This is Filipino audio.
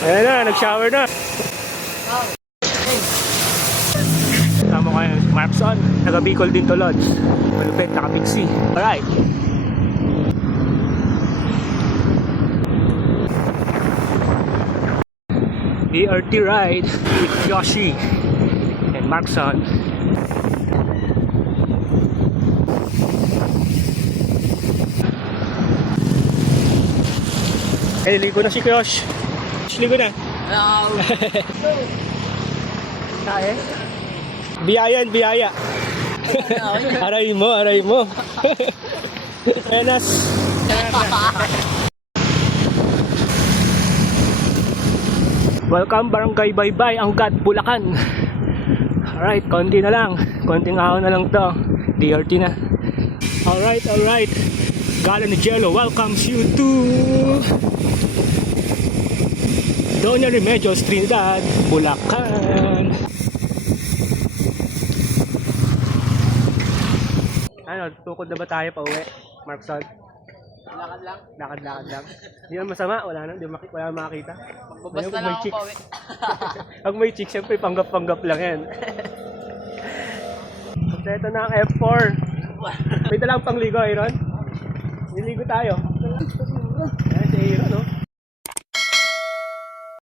Ayan na, nag-shower na. Tama kayo, Markson. Taga-Bicol din to, Lods. Malupit, naka-Pixie. Alright. BRT ride with Yoshi and Markson. Eh, ligo na si Kyosh. Ligo na. Tae. Biyayan, biyaya. Aray mo, aray mo. Enas. Welcome Barangay Baybay, Angat, Bulacan. Alright, konti na lang. Konting ahon na lang to. DRT na. Alright, alright. Gala ni Jello welcomes you to Doña Remedios, Trinidad, Bulacan. Ano, tukod na ba tayo pa uwi, Markson? Lakad lang. Lakad-lakad lang. Hindi naman masama, wala na, wala makakita. Magbabas na lang ako pauwi. Pag may chick, siyempre panggap-panggap lang yan. Ito na ang F4. May dalang pangligo, Aaron. Niligo tayo. Ayan si Aaron, no?